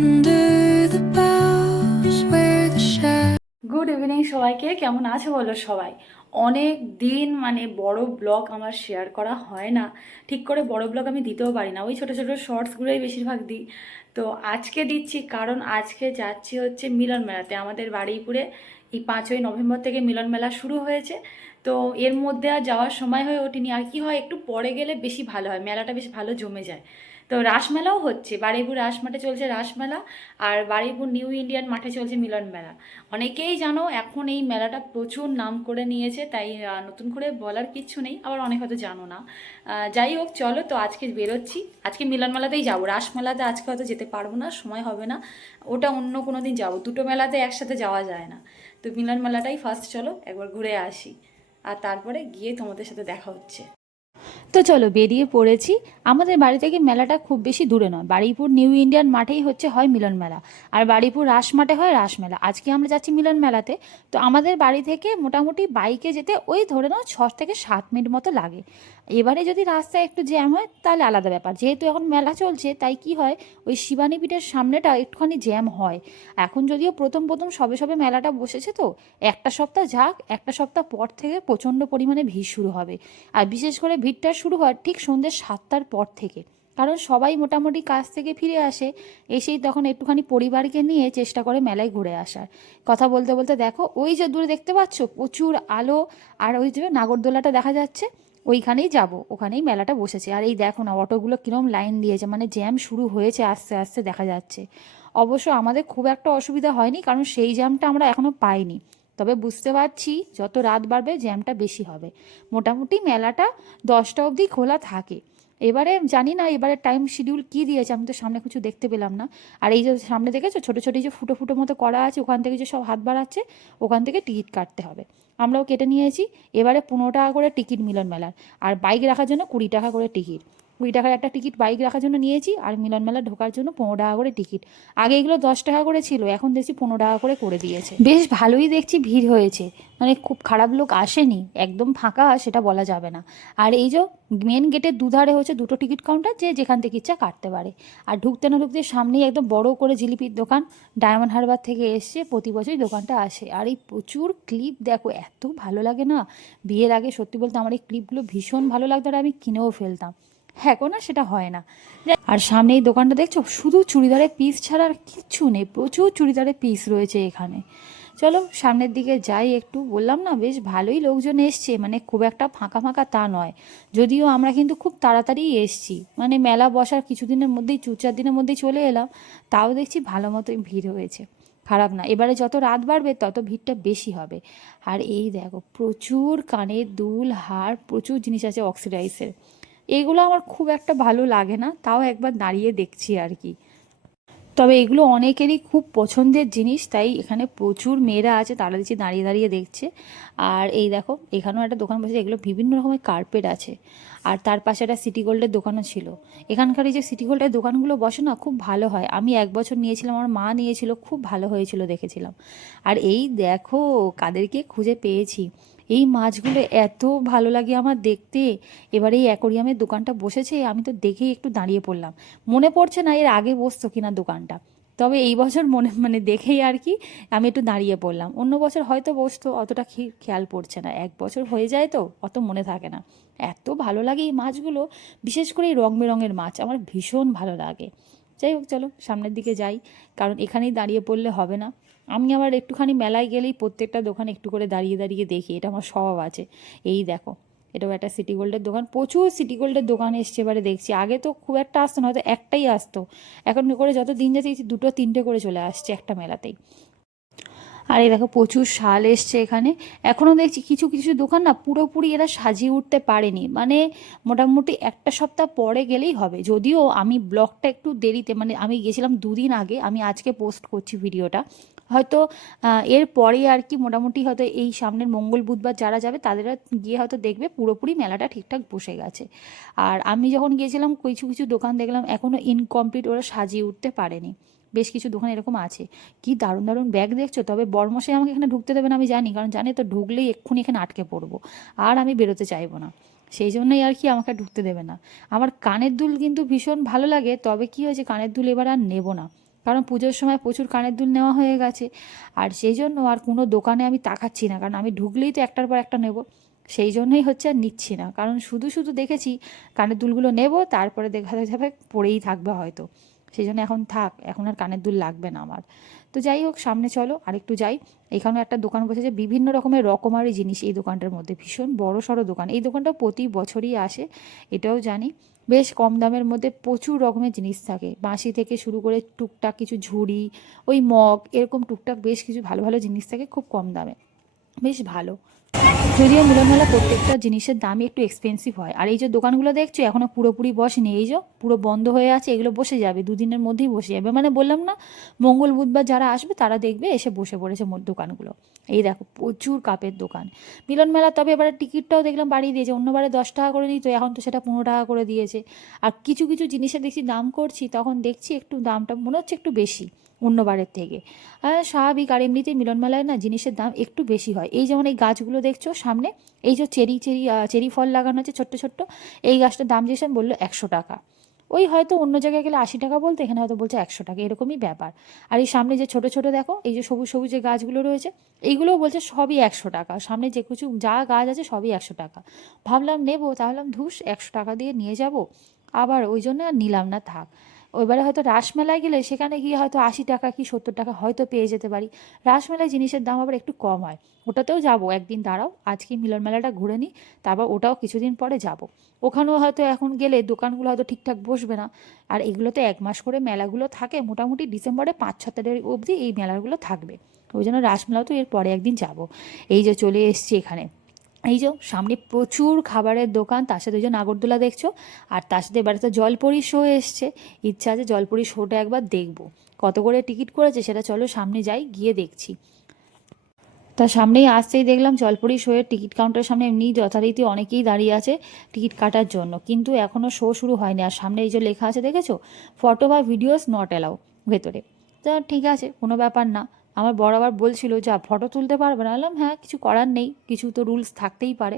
under the boughs where the shadows. Good evening সবাইকে, কেমন আছো বলো সবাই? অনেক দিন মানে বড় ব্লগ আমার শেয়ার করা হয় না, ঠিক করে বড় ব্লগ আমি দিতেও পারি না, ওই ছোটো ছোটো শর্টসগুলোই বেশিরভাগ দিই। তো আজকে দিচ্ছি কারণ আজকে যাচ্ছি হচ্ছে মিলন মেলাতে। আমাদের বারুইপুরে এই 5ই নভেম্বর থেকে মিলন মেলা শুরু হয়েছে। তো এর মধ্যে আর যাওয়ার সময় হয়ে ওঠেনি। আর কি হয়, একটু পরে গেলে বেশি ভালো হয়, মেলাটা বেশ ভালো জমে যায়। তো রাসমেলাও হচ্ছে, বারুইপুর রাসমাঠে চলছে রাসমেলা, আর বারুইপুর নিউ ইন্ডিয়ান মাঠে চলছে মিলন মেলা। অনেকেই জানো এখন এই মেলাটা প্রচুর নাম করে নিয়েছে, তাই নতুন করে বলার কিচ্ছু নেই, আবার অনেক হয়তো জানো না। যাই হোক, চলো তো আজকে বেরোচ্ছি, আজকে মিলন মেলাতেই যাবো। রাসমেলাতে আজকে হয়তো যেতে পারবো না, সময় হবে না, ওটা অন্য কোনো দিন যাবো। দুটো মেলাতে একসাথে যাওয়া যায় না। তো মিলন মেলাটাই ফার্স্ট, চলো একবার ঘুরে আসি, আর তারপরে গিয়ে তোমাদের সাথে দেখা হচ্ছে। তো চলো বেরিয়ে পড়েছি। আমাদের বাড়ি থেকে মেলাটা খুব বেশি দূরে নয়, বারুইপুর নিউ ইন্ডিয়ান মাঠেই হয় মিলন মেলা, আর বারুইপুর রাসমাঠে হয় রাসমেলা। আজকে আমরা যাচ্ছি মিলন মেলাতে। তো আমাদের বাড়ি থেকে মোটামুটি বাইকে যেতে ওই ধরে নাও 6 থেকে 7 মিনিট মতো লাগে। এবারে যদি রাস্তায় একটু জ্যাম হয় তাহলে আলাদা ব্যাপার, যেহেতু এখন মেলা চলছে তাই কি হয়, ওই শিবানী পীঠের সামনেটা একটুখানি জ্যাম হয়। এখন যদিও প্রথম প্রথম সবে সবে মেলাটা বসেছে, তো একটা সপ্তাহ যাক, একটা সপ্তাহ পর থেকে প্রচণ্ড পরিমাণে ভিড় শুরু হবে। আর বিশেষ করে ভিড়টা শুরু হয় ঠিক সন্ধ্যে 7টার পর থেকে, কারণ সবাই মোটামুটি কাজ থেকে ফিরে আসে, এসেই তখন একটুখানি পরিবারকে নিয়ে চেষ্টা করে মেলায় ঘুরে আসার। কথা বলতে বলতে দেখো, ওই যে দূরে দেখতে পাচ্ছ প্রচুর আলো, আর ওই যে নাগরদোলাটা দেখা যাচ্ছে, ওইখানেই যাব, ওখানেই মেলাটা বসেছে। আর এই দেখো না অটোগুলো কীরকম লাইন দিয়েছে, মানে জ্যাম শুরু হয়েছে আস্তে আস্তে দেখা যাচ্ছে। অবশ্য আমাদের খুব একটা অসুবিধা হয়নি, কারণ সেই জ্যামটা আমরা এখনও পাইনি। তবে বুঝতে পারছি যত রাত বাড়বে জ্যামটা বেশি হবে। মোটামুটি মেলাটা 10টা অবধি খোলা থাকে। এবারে জানি না এবারে টাইম শিডিউল কী দিয়েছে, আমি তো সামনে কিছু দেখতে পেলাম না। আর এই যে সামনে দেখেছো ছোটো ছোটো যে ফুটো ফুটো মতো করা আছে, ওখান থেকে যে সব হাত বাড়াচ্ছে, ওখান থেকে টিকিট কাটতে হবে। আমরাও কেটে নিয়েছি। এবারে 15 টাকা করে টিকিট মিলন মেলার, আর বাইক রাখার জন্য 20 টাকা করে টিকিট। 20 টাকার একটা টিকিট বাইক রাখার জন্য নিয়েছি, আর মিলন মেলা ঢোকার জন্য 15 টাকা করে টিকিট। আগে এগুলো 10 টাকা করে ছিল, এখন দেখছি 15 টাকা করে দিয়েছে। বেশ ভালোই দেখছি ভিড় হয়েছে, মানে খুব খারাপ লোক আসেনি, একদম ফাঁকা সেটা বলা যাবে না। আর এই যে মেন গেটের দুধারে হচ্ছে দুটো টিকিট কাউন্টার, যে যেখান থেকে ইচ্ছা কাটতে পারে। আর ঢুকতে না ঢুকতে সামনেই একদম বড় করে জিলিপির দোকান, ডায়মন্ড হারবার থেকে এসছে, প্রতি বছরই দোকানটা আসে। আর এই প্রচুর ক্লিপ দেখো, এত ভালো লাগে না। বিয়ের আগে সত্যি বলতে আমার এই ক্লিপগুলো ভীষণ ভালো লাগতো, আর আমি কিনেও ফেলতাম। হ্যাঁ, না সেটা হয় না। আর সামনে এই দোকানটা দেখছো, শুধু চুড়িদারের পিস ছাড়া আর কিচ্ছু নেই, প্রচুর চুড়িদারের পিস রয়েছে এখানে। চলো সামনের দিকে যাই একটু, বললাম না বেশ ভালোই লোকজন এসছে, মানে খুব একটা ফাঁকা ফাঁকা তা নয়। যদিও আমরা কিন্তু খুব তাড়াতাড়ি এসছি, মানে মেলা বসার কিছুদিনের মধ্যেই 4 দিনের মধ্যেই চলে এলাম, তাও দেখছি ভালো মতোই ভিড় হয়েছে, খারাপ না। এবারে যত রাত বাড়বে তত ভিড়টা বেশি হবে। আর এই দেখো প্রচুর কানের দুল, হার, প্রচুর জিনিস আছে অক্সিডাইজের। এগুলো আমার খুব একটা ভালো লাগে না, তাও একবার দাঁড়িয়ে দেখছি আর কি। তবে এগুলো অনেকেরই খুব পছন্দের জিনিস, তাই এখানে প্রচুর মেয়েরা আছে, তারা দেখছি দাঁড়িয়ে দাঁড়িয়ে দেখছে। আর এই দেখো এখানেও একটা দোকান বসেছে, এগুলো বিভিন্ন রকমের কার্পেট আছে। আর তার পাশে একটা সিটি গোল্ডের দোকানও ছিল। এখানকার এই যে সিটি গোল্ডের দোকানগুলো বসে না, খুব ভালো হয়। আমি 1 বছর নিয়েছিলাম, আমার মা নিয়েছিল, খুব ভালো হয়েছিল দেখেছিলাম। আর এই দেখো কাদেরকে খুঁজে পেয়েছি। এই মাছগুলো এত ভালো লাগে আমার দেখতে। এবারে এই অ্যাকোরিয়ামের দোকানটা বসেছে, আমি তো দেখেই একটু দাঁড়িয়ে পড়লাম। মনে পড়ছে না এর আগে বসতো কিনা দোকানটা, তবে এই বছর মানে দেখেই আর কি আমি একটু দাঁড়িয়ে পড়লাম। অন্য বছর হয়তো বসতো, অতটা খেয়াল পড়ছে না, 1 বছর হয়ে যায় তো অত মনে থাকে না। এত ভালো লাগে এই মাছগুলো, বিশেষ করে এই রং বেরঙের মাছ আমার ভীষণ ভালো লাগে। যাই হোক চলো সামনের দিকে যাই, কারণ এখানেই দাঁড়িয়ে পড়লে হবে না। আমি আবার একটুখানি মেলায় গেলেই প্রত্যেকটা দোকানে একটু করে দাঁড়িয়ে দাঁড়িয়ে দেখি, এটা আমার স্বভাব আছে। এই দেখো এটাও একটা সিটি গোল্ডের দোকান, প্রচুর সিটি গোল্ডের দোকান এসছে এবারে দেখছি। আগে তো খুব একটা আসতো না, হয়তো একটাই আসতো, এখন করে যত দিন যাচ্ছে 2-3টে করে চলে আসছে একটা মেলাতেই। আর এই দেখো প্রচুর শাল এসছে এখানে। এখনও দেখছি কিছু কিছু দোকান না পুরোপুরি এরা সাজিয়ে উঠতে পারেনি, মানে মোটামুটি একটা সপ্তাহ পরে গেলেই হবে। যদিও আমি ব্লগটা একটু দেরিতে, মানে আমি গেছিলাম 2 দিন আগে, আমি আজকে পোস্ট করছি ভিডিওটা, হয়তো এর পরে আর কি মোটামুটি হয়তো এই সামনের মঙ্গল বুধবার যারা যাবে তাদের গিয়ে হয়তো দেখবে পুরোপুরি মেলাটা ঠিকঠাক বসে গেছে। আর আমি যখন গিয়েছিলাম কিছু কিছু দোকান দেখলাম এখনও ইনকমপ্লিট, ওরা সাজিয়ে উঠতে পারেনি। বেশ কিছু দোকান এরকম আছে। কি দারুণ দারুণ ব্যাগ দেখছো, তবে বরমশাই আমাকে এখানে ঢুকতে দেবে না আমি জানি, কারণ জানি তো ঢুকলেই এক্ষুনি এখানে আটকে পড়বো, আর আমি বেরোতে চাইবো না। সেই জন্যই আর কি আমাকে ঢুকতে দেবে না। আমার কানের দুল কিন্তু ভীষণ ভালো লাগে, তবে কি হয়েছে কানের দুল এবার আর নেবো না। কারণ পুজোর সময় প্রচুর কানের দুল নেওয়া হয়ে গেছে। আর সেই জন্য আর কোনো দোকানে আমি তাকাচ্ছি না, কারণ আমি ঢুকলেই তো একটার পর একটা নেব। সেই জন্যই হচ্ছে আর নিচ্ছি না, কারণ শুধু শুধু দেখেছি কানের দুলগুলো নেব, তারপরে দেখা যাবে পড়েই থাকবে হয়তো। সেই জন্য এখন থাক, এখন আর কানের দুল লাগবে না আমার। তো যাই হোক, সামনে চলো আরেকটু যাই। এখানে একটা দোকান বসেছে বিভিন্ন রকমের রকমারি জিনিস, এই দোকানটার মধ্যে ভীষণ বড় সড়ো দোকান। এই দোকানটা প্রতি বছরই আসে, এটাও জানি। বেশ কম দামের মধ্যে প্রচুর রকমের জিনিস থাকে, বাঁশি থেকে শুরু করে টুকটাক কিছু ঝুড়ি, ওই মগ, এরকম টুকটাক বেশ কিছু ভালো ভালো জিনিস থাকে খুব কম দামে, বেশ ভালো। যদিও মিলনমেলা প্রত্যেকটা জিনিসের দামই একটু এক্সপেন্সিভ হয়। আর এই যে দোকানগুলো দেখছো এখনও পুরোপুরি বসেনি, এই যে পুরো বন্ধ হয়ে আছে, এগুলো বসে যাবে, দুদিনের মধ্যেই বসে যাবে। মানে বললাম না, মঙ্গল বুধবার যারা আসবে তারা দেখবে এসে বসে পড়েছে দোকানগুলো। এই দেখো প্রচুর কাপের দোকান মিলনমেলা। তবে এবারে টিকিটটাও দেখলাম বাড়িয়ে দিয়েছে, অন্যবারে 10 টাকা করে নিত, এখন তো সেটা 15 টাকা করে দিয়েছে। আর কিছু কিছু জিনিসের দেখছি দাম করছি, তখন দেখছি একটু দামটা মনে হচ্ছে একটু বেশি অন্যবারের থেকে। স্বাভাবিক, আর এমনিতেই মিলনমেলায় না জিনিসের দাম একটু বেশি হয়। এই যেমন এই গাছগুলো দেখছো সামনে, এই যে চেরি ফল লাগানো আছে ছোট্ট ছোট্ট, এই গাছটার দাম যেসব বললো 100 টাকা। ওই হয়তো অন্য জায়গায় গেলে 80 টাকা বলতো, এখানে হয়তো বলছে 100 টাকা, এরকমই ব্যাপার। আর এই সামনে যে ছোট ছোট দেখো, এই যে সবুজ সবুজ যে গাছগুলো রয়েছে, এইগুলোও বলছে সবই 100 টাকা। সামনে যে কিছু যা গাছ আছে সবই 100 টাকা। ভাবলাম নেবো, তাহলে ধুস 100 টাকা দিয়ে নিয়ে যাব, আবার ওই জন্য আর নিলাম না, থাক। ওইবারে হয়তো রাসমেলায় গেলে সেখানে গিয়ে হয়তো 80 টাকা কি 70 টাকা হয়তো পেয়ে যেতে পারি। রাসমেলায় জিনিসের দাম আবার একটু কম হয়, ওটাতেও যাবো একদিন, দাঁড়াও আজকে মিলন মেলাটা ঘুরে নিই, তারপর ওটাও কিছুদিন পরে যাব। ওখানেও হয়তো এখন গেলে দোকানগুলো হয়তো ঠিকঠাক বসবে না। আর এগুলোতে 1 মাস করে মেলাগুলো থাকে, মোটামুটি ডিসেম্বরে 5-6 তারিখ অবধি এই মেলাগুলো থাকবে। ওই জন্য রাসমেলাও তো এর পরে একদিন যাব। এই যে চলে এসছি এখানে, এই যে সামনে প্রচুর খাবারের দোকান, তার সাথে ওই যে নাগরদোলা দেখছো, আর তার সাথে এবারে তো জলপরি শো এসছে। ইচ্ছা আছে জলপরি শোটা একবার দেখবো। কত করে টিকিট করেছে সেটা চলো সামনে যাই, গিয়ে দেখছি। তার সামনেই আসতেই দেখলাম জলপরি শোয়ের টিকিট কাউন্টারের সামনে এমনি যথারীতি অনেকেই দাঁড়িয়ে আছে টিকিট কাটার জন্য, কিন্তু এখনও শো শুরু হয়নি। আর সামনে এই যে লেখা আছে দেখেছো, ফটো বা ভিডিওস নট অ্যালাউ ভেতরে। তা ঠিক আছে, কোনো ব্যাপার না। আমার বর আবার বলছিল যা ফটো তুলতে পারবে না, বললাম হ্যাঁ কিছু করার নেই, কিছু তো রুলস থাকতেই পারে,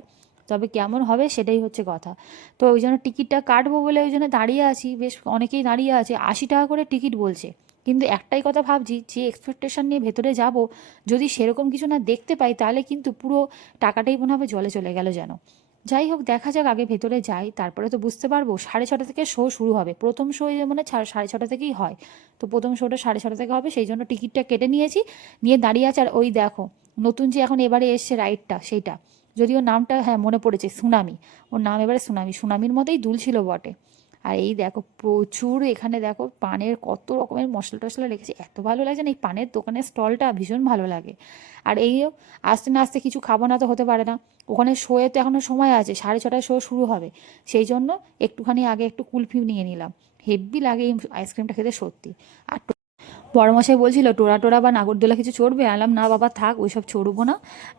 তবে কেমন হবে সেটাই হচ্ছে কথা। তো ওই জন্য টিকিটটা কাটবো বলে ওই জন্য দাঁড়িয়ে আছি, বেশ অনেকেই দাঁড়িয়ে আছে, 80 টাকা করে টিকিট বলছে। কিন্তু একটাই কথা ভাবছি, যে এক্সপেকটেশন নিয়ে ভেতরে যাব, যদি সেরকম কিছু না দেখতে পাই তাহলে কিন্তু পুরো টাকাটাই মনে হবে জলে চলে গেল যেন। যাই হোক, দেখা যাক, আগে ভেতরে যাই, তারপরে তো বুঝতে পারবো। 6:30 থেকে শো শুরু হবে, প্রথম শো মানে 6:30 থেকেই হয়। তো প্রথম শোটা 6:30 থেকে হবে, সেই জন্য টিকিটটা কেটে নিয়েছি, নিয়ে দাঁড়িয়ে আছে। আর ওই দেখো নতুন যে এখন এবারে এসছে রাইডটা, সেইটা যদিও নামটা হ্যাঁ মনে পড়েছে, সুনামি। ওর নাম এবারে সুনামি, সুনামির মতোই দুলছিল বটে। আর এই দেখো প্রচুর, এখানে দেখো পানের কত রকমের মশলা টশলা রেখেছে, এত ভালো লাগছে না, এই পানের দোকানের স্টলটা ভীষণ ভালো লাগে। আর এই আস্তে না আস্তে কিছু খাবো না তো হতে পারে না, ওখানে শোয়ে তো এখনও সময় আছে, 6:30টায় শো শুরু হবে। সেই জন্য একটুখানি আগে একটু কুলফি নিয়ে নিলাম, হেভি লাগে এই আইসক্রিমটা খেতে সত্যি। আর বড়মশাই বলছিল টোরা টোরা বা নাগরদোলা কিছু চড়বে, আলাম না বাবা থাক, ওইসব চড়বো না,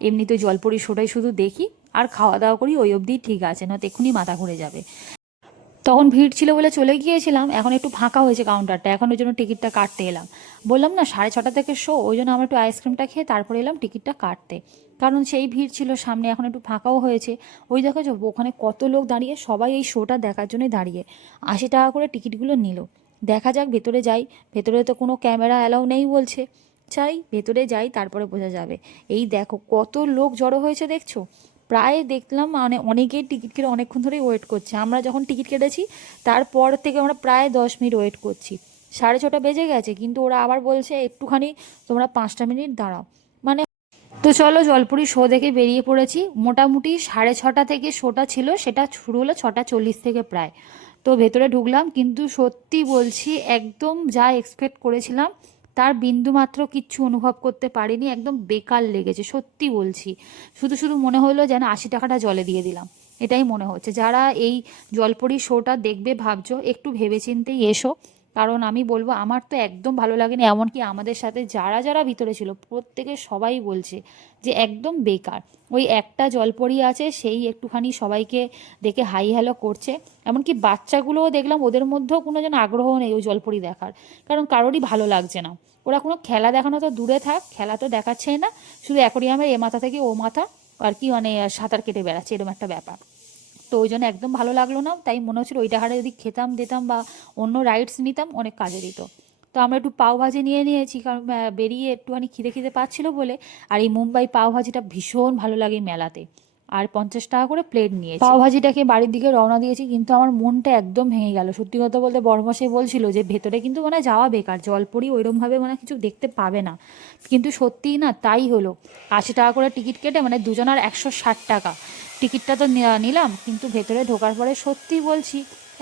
এমনিতে জলপরি শোটাই শুধু দেখি আর খাওয়া দাওয়া করি, ওই অবধি ঠিক আছে, নয়তো এক্ষুনি মাথা ঘুরে যাবে। তখন ভিড় ছিল বলে চলে গিয়েছিলাম, এখন একটু ফাঁকা হয়েছে কাউন্টারটা, এখন ওই জন্য টিকিটটা কাটতে এলাম। বললাম না 6:30 থেকে শো, ওই জন্য আমরা একটু আইসক্রিমটা খেয়ে তারপরে এলাম টিকিটটা কাটতে, কারণ সেই ভিড় ছিল সামনে, এখন একটু ফাঁকাও হয়েছে। ওই দেখো যে ওখানে কত লোক দাঁড়িয়ে, সবাই এই শোটা দেখার জন্যই দাঁড়িয়ে। 80 টাকা করে টিকিটগুলো নিল। দেখা যাক, ভেতরে যাই, ভেতরে তো কোনো ক্যামেরা অ্যালাউ নেই বলছে। চাই ভেতরে যাই, তারপরে বোঝা যাবে। এই দেখো কত লোক জড়ো হয়েছে দেখছো, প্রায় দেখলাম মানে অনেকেই টিকিট কেটে অনেকক্ষণ ধরেই ওয়েট করছে। আমরা যখন টিকিট কেটেছি তারপর থেকে আমরা প্রায় 10 মিনিট ওয়েট করছি, 6:30 বেজে গেছে, কিন্তু ওরা আবার বলছে একটুখানি তোমরা 5টা মিনিট দাঁড়াও। মানে তো চলো জলপুরি শো দেখে বেরিয়ে পড়েছি। মোটামুটি 6:30 থেকে শোটা ছিল, সেটা শুরু হলো 6:40 থেকে প্রায়। তো ভেতরে ঢুকলাম, কিন্তু সত্যি বলছি একদম যা এক্সপেক্ট করেছিলাম তার বিন্দুমাত্র কিচ্ছু অনুভব করতে পারিনি, একদম বেকার লেগেছে সত্যি বলছি। শুধু শুধু মনে হলো যেন 80 টাকাটা জলে দিয়ে দিলাম, এটাই মনে হচ্ছে। যারা এই জলপরি শোটা দেখবে ভাবছো, একটু ভেবেচিন্তেই এসো, কারণ আমি বলবো আমার তো একদম ভালো লাগেনি। এমনকি আমাদের সাথে যারা যারা ভিতরে ছিল প্রত্যেকে সবাই বলছে যে একদম বেকার। ওই একটা জলপরি আছে, সেই একটুখানি সবাইকে দেখে হাই হ্যালো করছে। এমনকি বাচ্চাগুলোও দেখলাম, ওদের মধ্যেও কোনো যেন আগ্রহ নেই ওই জলপরি দেখার, কারণ কারোরই ভালো লাগছে না। ওরা কোনো খেলা দেখানো তো দূরে থাক, খেলা তো দেখাচ্ছেই না, শুধু অ্যাকোরিয়ামের এ মাথা থেকে ও মাথা আর কি মানে সাঁতার কেটে বেড়াচ্ছে, এরকম একটা ব্যাপার। তো ওই জন্য একদম ভালো লাগলো না, তাই মনে হচ্ছিল ওই টাকাটা যদি খেতাম দিতাম বা অন্য রাইডস নিতাম অনেক কাজে দিত। তো আমরা একটু পাওভাজি নিয়ে নিয়েছি, কারণ বেরিয়ে একটুখানি খিদে খিদে পাচ্ছিলো বলে। আর এই মুম্বাই পাওভাজিটা ভীষণ ভালো লাগে মেলাতে, আর 50 টাকা করে প্লেট নিয়েছি। পাওভাজিটাকে বাড়ির দিকে রওনা দিয়েছি, কিন্তু আমার মনটা একদম ভেঙে গেল। সত্যি কথা বলতে বড়মশাই বলছিল যে ভেতরে কিন্তু মানে যাওয়া বেকার, জলপরি ওইরকমভাবে মানে কিছু দেখতে পাবে না, কিন্তু সত্যিই না তাই হলো। 80 টাকা করে টিকিট কেটে মানে দুজনার 160 টাকা টিকিটটা তো নিলাম, কিন্তু ভেতরে ঢোকার পরে সত্যি বলছি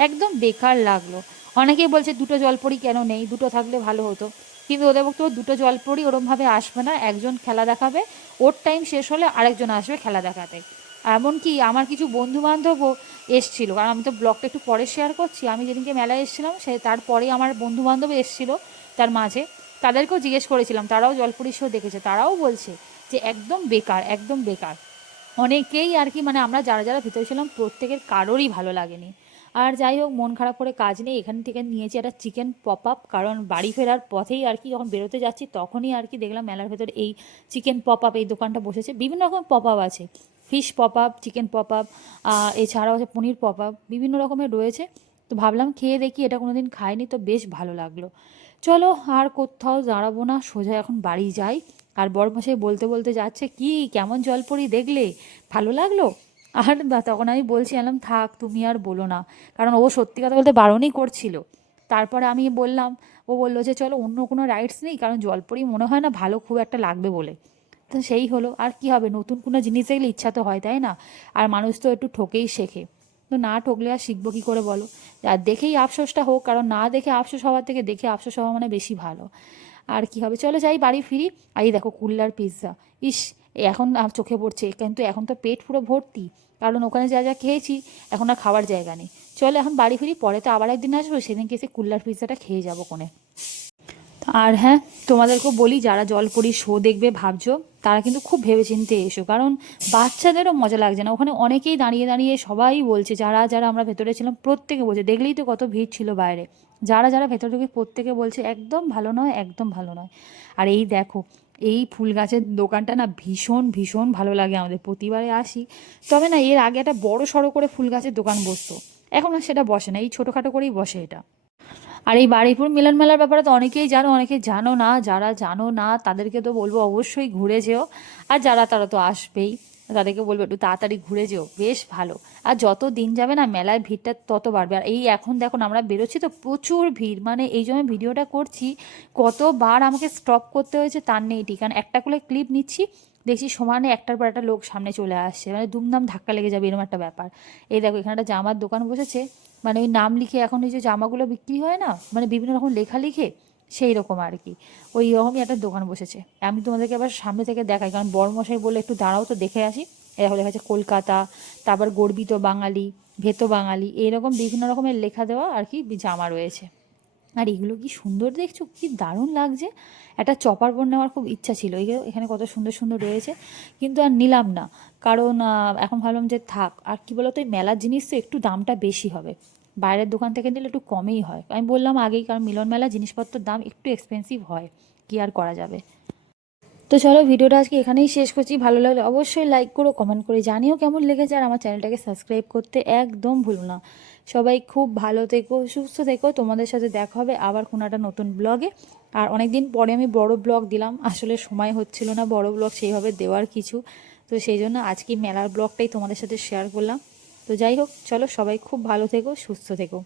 একদম বেকার লাগলো। অনেকেই বলছে দুটো জলপরি কেন নেই, দুটো থাকলে ভালো হতো, কিন্তু ওদের বক্তব্য দুটো জলপরি ওরমভাবে আসবে না, একজন খেলা দেখাবে, ওর টাইম শেষ হলে আরেকজন আসবে খেলা দেখাতে। এমনকি আমার কিছু বন্ধুবান্ধবও এসেছিলো, কারণ আমি তো ব্লগটা একটু পরে শেয়ার করছি। আমি যেদিনকে মেলায় এসেছিলাম তারপরেই আমার বন্ধুবান্ধব এসেছিলো তার মাঝে, তাদেরকেও জিজ্ঞেস করেছিলাম, তারাও জলপরি শো দেখেছে, তারাও বলছে যে একদম বেকার, একদম বেকার। অনেকেই আর কি, মানে আমরা যারা যারা ভিতরে ছিলাম প্রত্যেকের কারোরই ভালো লাগেনি। আর যাই হোক, মন খারাপ করে কাজ নেই, এখান থেকে নিয়েছি একটা চিকেন পপ আপ, কারণ বাড়ি ফেরার পথেই আর কি যখন বেরোতে যাচ্ছি তখনই আর কি দেখলাম মেলার ভেতরে এই চিকেন পপ আপ এই দোকানটা বসেছে। বিভিন্ন রকম পপ আপ আছে, fish pop up, chicken pop up, এছাড়াও আছে পনির পপ আপ, বিভিন্ন রকমের রয়েছে। তো ভাবলাম খেয়ে দেখি, এটা কোনো দিন খাইনি, তো বেশ ভালো লাগলো। চলো আর কোথাও দাঁড়াবো না, সোজা এখন বাড়ি যাই। আর বড়মশাই বলতে বলতে যাচ্ছে, কি কেমন জলপরি দেখলে, ভালো লাগলো? আর তখন আমি বলছিলাম থাক তুমি আর বলো না, কারণ ও সত্যি কথা বলতে বারণই করছিল। তারপরে আমি বললাম, ও বললো যে চলো অন্য কোনো রাইডস নেই, কারণ জলপরি মনে হয় না ভালো খুব একটা লাগবে বলে। তো সেই হলো, আর কি হবে, নতুন কোনো জিনিস দেখলে ইচ্ছা তো হয়, তাই না? আর মানুষ তো একটু ঠকেই শেখে, তো না ঠকলে আর শিখবো কী করে বলো? আর দেখেই আফসোসটা হোক, কারণ না দেখে আফসোস হওয়ার থেকে দেখে আফসোস হওয়া মানে বেশি ভালো। আর কি হবে, চলো যাই বাড়ি ফিরি। আর এই দেখো কুল্লার পিৎজা, ইস এখন চোখে পড়ছে, কিন্তু এখন তো পেট পুরো ভর্তি, কারণ ওখানে যা যা খেয়েছি এখন আর খাওয়ার জায়গা নেই। চলো এখন বাড়ি ফিরি, পরে তো আবার একদিন আসবো, সেদিনকে এসে কুল্লার পিৎজাটা খেয়ে যাবো কোণে। আর হ্যাঁ, তোমাদেরকেও বলি, যারা জলপরি শো দেখবে ভাবছো, তারা কিন্তু খুব ভেবেচিন্তে এসো, কারণ বাচ্চাদেরও মজা লাগছে না ওখানে। অনেকেই দাঁড়িয়ে দাঁড়িয়ে সবাই বলছে, যারা যারা আমরা ভেতরে ছিলাম প্রত্যেকে বলছে, দেখলেই তো কত ভিড় ছিল বাইরে, যারা যারা ভেতরে ঢুকে প্রত্যেকে বলছে একদম ভালো নয়, একদম ভালো নয়। আর এই দেখো, এই ফুল গাছের দোকানটা না ভীষণ ভীষণ ভালো লাগে আমাদের, প্রতিবারে আসি। তবে না, এর আগে একটা বড় সড়ো করে ফুল গাছের দোকান বসতো, এখন আর সেটা বসে না, এই ছোটোখাটো করেই বসে এটা। আর এই বারুইপুর মিলন মেলার ব্যাপারে তো অনেকেই জানো, অনেকে জানো না। যারা জানো না তাদেরকে তো বলবো অবশ্যই ঘুরে যেও, আর যারা তারা তো আসবেই, তাদেরকে বলবো একটু তাড়াতাড়ি ঘুরে যেও, বেশ ভালো। আর যত দিন যাবে না মেলায় ভিড়টা তত বাড়বে। আর এই এখন দেখুন আমরা বেরোচ্ছি তো প্রচুর ভিড়, মানে এই জন্য ভিডিওটা করছি, কতবার আমাকে স্টপ করতে হয়েছে তার নেই ঠিক, কারণ একটা করে ক্লিপ নিচ্ছি, দেখছি সমানে একটার পর একটা লোক সামনে চলে আসছে, মানে দুমদাম ধাক্কা লেগে যাবে এরকম একটা ব্যাপার। এই দেখো এখানে একটা জামার দোকান বসেছে, মানে ওই নাম লিখে এখন ওই যে জামাগুলো বিক্রি হয় না, মানে বিভিন্ন রকম লেখা লিখে, সেই রকম আর কি, ওই রকমই একটা দোকান বসেছে। আমি তোমাদেরকে আবার সামনে থেকে দেখাই, কারণ বড়মশাই বলে একটু দাঁড়াও তো দেখে আসি। এরকম লেখা আছে কলকাতা, তারপর গর্বিত বাঙালি, ভেতো বাঙালি, এইরকম বিভিন্ন রকমের লেখা দেওয়া আর কি জামা রয়েছে। আর এগুলো কি সুন্দর দেখছো, কি দারুণ লাগছে। একটা চপার বোর্ড নেওয়ার খুব ইচ্ছা ছিল, এখানে কত সুন্দর সুন্দর রয়েছে, কিন্তু আর নিলাম না, কারণ এখন ভাবলাম যে থাক। আর কি বলতো, এই মেলার জিনিস তো একটু দামটা বেশি হবে, বাইরের দোকান থেকে নিলে একটু কমেই হয়, আমি বললাম আগেই, কারণ মিলন মেলা জিনিসপত্রের দাম একটু এক্সপেন্সিভ হয়, কি আর করা যাবে। তো চলো ভিডিওটা আজকে এখানেই শেষ করছি, ভালো লাগলে অবশ্যই লাইক করো, কমেন্ট করে জানিও কেমন লেগেছে, আর আমার চ্যানেলটাকে সাবস্ক্রাইব করতে একদম ভুলো না। সবাই খুব ভালো থেকো, সুস্থ থেকো, তোমাদের সাথে দেখা হবে আবার কোনো একটা নতুন ব্লগে। আর অনেক দিন পরে আমি বড় ব্লগ দিলাম, আসলে সময় হচ্ছিল না বড় ব্লগ সেইভাবে দেওয়ার কিছু, তো সেই জন্য আজকে মেলার ব্লগটাই তোমাদের সাথে শেয়ার করলাম। তো যাই হোক, চলো সবাই খুব ভালো থেকো, সুস্থ থেকো।